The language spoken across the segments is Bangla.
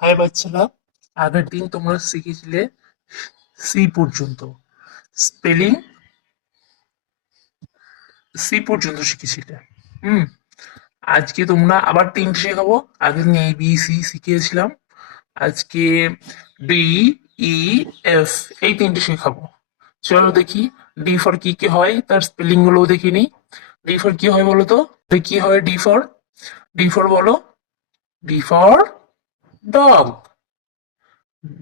হাই বাচ্চারা, আগের দিন তোমরা শিখেছিলে সি পর্যন্ত স্পেলিং, সি পর্যন্ত শিখেছিলে। হুম। আজকে তোমরা আবার তিনটে শেখাবো। আগের দিন এ বি সি শিখিয়েছিলাম, আজকে ডি ই এফ এই তিনটে শেখাবো। চলো দেখি ডি ফর কি কি হয়, তার স্পেলিং গুলো দেখে নিই। ডি ফর কি হয় বলো তো? কি হয় ডি ফর? ডি ফর বলো। D for dog.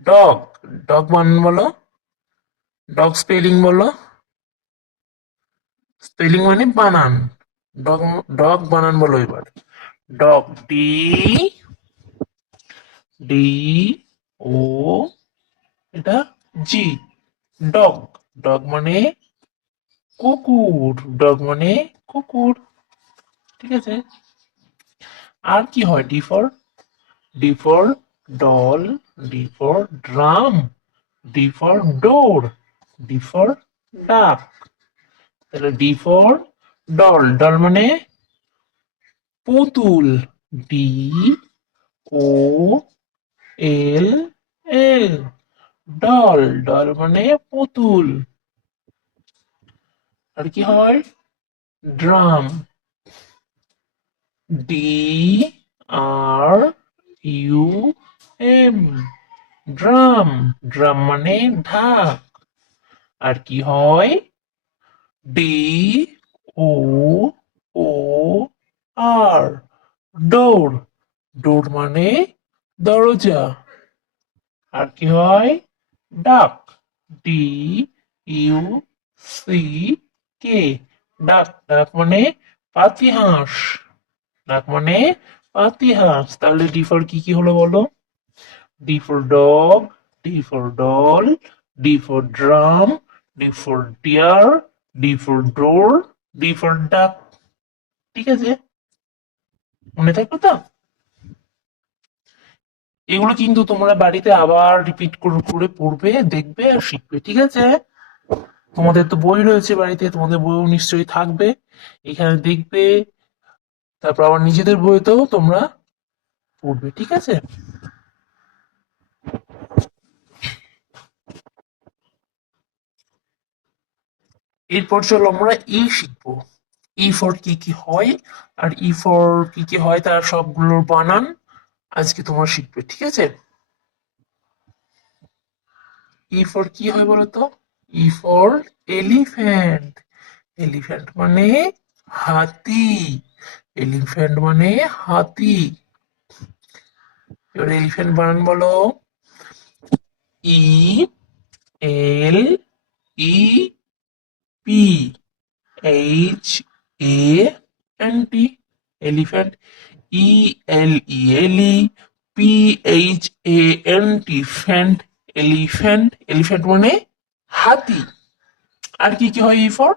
Dog. Dog বানান বলো। ডগ স্পেলিং বলো। স্পেলিং মানে বানান। ডগ। ডগ বানান বলো এবার। ডগ ডি ডি ও এটা জি। ডগ। ডগ মানে কুকুর। ডগ মানে কুকুর। ঠিক আছে। আর কি হয় D for? D for doll. D for drum. D for door. D for duck. তাহলে ডি ফর ডল। ডল মানে পুতুল। D O L L. Doll. Doll মানে পুতুল। আর কি হয়? Drum. D R U M. Drum. Drum মানে ঢাক। আর কি হয়? ডি ও ও আর। ডোর। ডোর মানে দরজা। আর কি হয়? ডাক। D U C K. ডাক। ডাক মানে পাতিহাঁস। ডাক মানে পাতিহাঁস। তাহলে ডি ফর কি কি হলো বলো? D for dog. D for doll. D for drum. D for deer. D for door. D for duck. ঠিক আছে, মনে থাকলো তো? এগুলো কিন্তু তোমরা বাড়িতে আবার রিপিট করে করে পড়বে, দেখবে আর শিখবে। ঠিক আছে? তোমাদের তো বই রয়েছে বাড়িতে, তোমাদের বইও নিশ্চয়ই থাকবে। এখানে দেখবে, তারপর আবার নিজেদের বইতেও তোমরা পড়বে। ঠিক আছে? এরপর চলো আমরা ই শিখবো। ই ফর কি কি হয়, আর ই ফর কি কি হয় তার সবগুলোর বানান আজকে তোমরা শিখবে। ঠিক আছে? ই ফর কি হয় বলতো? E for elephant. এলিফ্যান্ট মানে হাতি। এলিফ্যান্ট মানে হাতি। এবার এলিফ্যান্ট বানান বলো। E L E P H A N T. Elephant. E L E L E P H A N T ফ্যান্ট। এলিফ্যান্ট। এলিফ্যান্ট মানে হাতি। আর কি কি হয় ই ফর?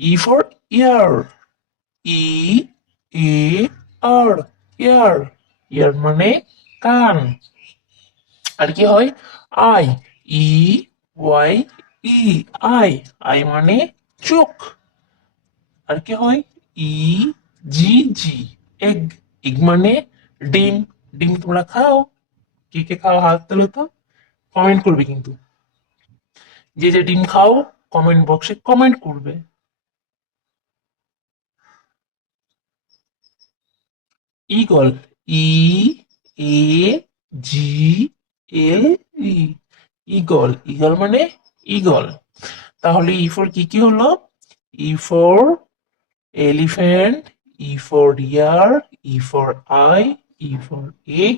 ই ফর ইয়ার। ই এ আর। ইয়ার। ইয়ার মানে কান। আর কি হয়? Eye. E Y E. Eye. Eye মানে চোখ। আর কি হয়? ই জি জি। এগ। এগ মানে ডিম। ডিম তোমরা খাও? কে কে খাও হাত তোলো তো। কমেন্ট করবে কিন্তু, যে যে ডিম খাও কমেন্ট বক্সে কমেন্ট করবে। ইগল। ই এ জি এল ই। ইগল। ইগল মানে ইগল। তাহলে ই ফর কি কি হলো? E for elephant. E for year. E for I. E for egg.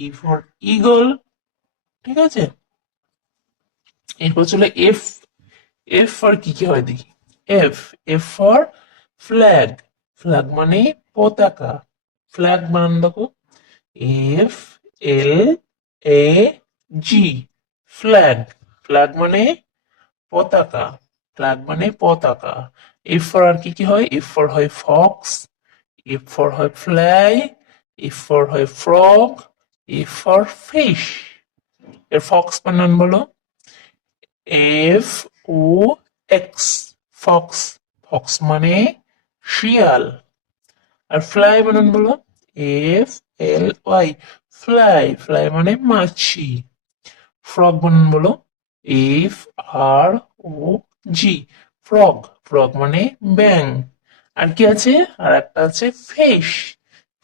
E for eagle. ঠিক আছে? এরপর চলে এফ। এফ ফর কি কি হয় দেখি। F. F for flag. Flag মানে পতাকা। ফ্ল্যাগ বানান দেখো। এফ এল এ জি। ফ্ল্যাগ। ফ্ল্যাগ মানে পতাকা। ফ্ল্যাগ মানে পতাকা। এফ ফর আর কি কি হয়? এফ ফর হয় ফক্স। এফ ফর হয় ফ্লাই। এফ ফর হয় ফ্রগ। F for fish. এর ফক্স বানান বলো। F O X. Fox. Fox মানে শিয়াল। আর ফ্লাই বানান বলো। F L Y, fly, fly মানে মাছি। ফ্রগ বানান বলো, F R O G, frog, frog মানে ব্যাং। আর কি আছে, আর একটা আছে ফিশ,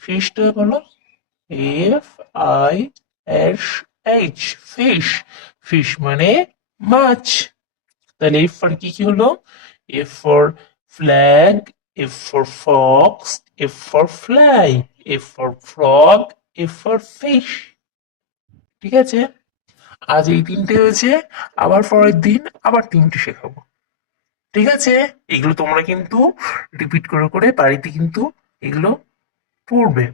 ফিশটা বলো, F I S H, fish, fish মানে মাছ। তাহলে এফ ফর কি কি হলো, F for flag, F for Fox, F for fly, F for frog, F for fish. ঠিক আছে, আজ এই তিনটে হয়েছে, আবার পরের দিন আবার তিনটে শেখাবো। ঠিক আছে, এগুলো তোমরা কিন্তু রিপিট করে করে বাড়িতে কিন্তু এগুলো পড়বে।